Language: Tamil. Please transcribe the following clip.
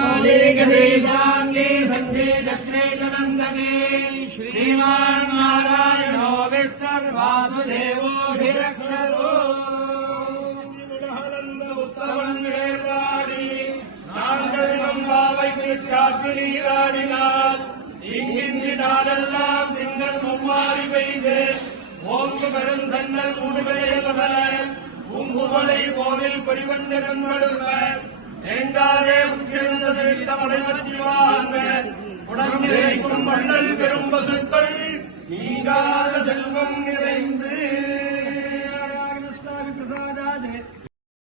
गणेशांगे संजय चक्रे नंदने श्रीमान नारायणो विष्णुर्वासुदेवोऽभिरक्षरो उत्तमन्वेराडी நாங்கள் பாவைக்கு சாற்று நீராடினால் இங்கின்றி நாடெல்லாம் திங்கள் மும்மாறி பெய்து ஓங்கு பெரும் சன்னல் மூடுகளே பகல பூங்குமலை கோவில் பொறிவண்டகன் வழுவர் எங்காதே உக்கிழந்தது இடமடைவற்றி வாங்க உடம்பிரைக்கும் மண்ணல் பெரும் பசுக்கள் நீங்காத செல்வம் நிறைந்து பிரசாத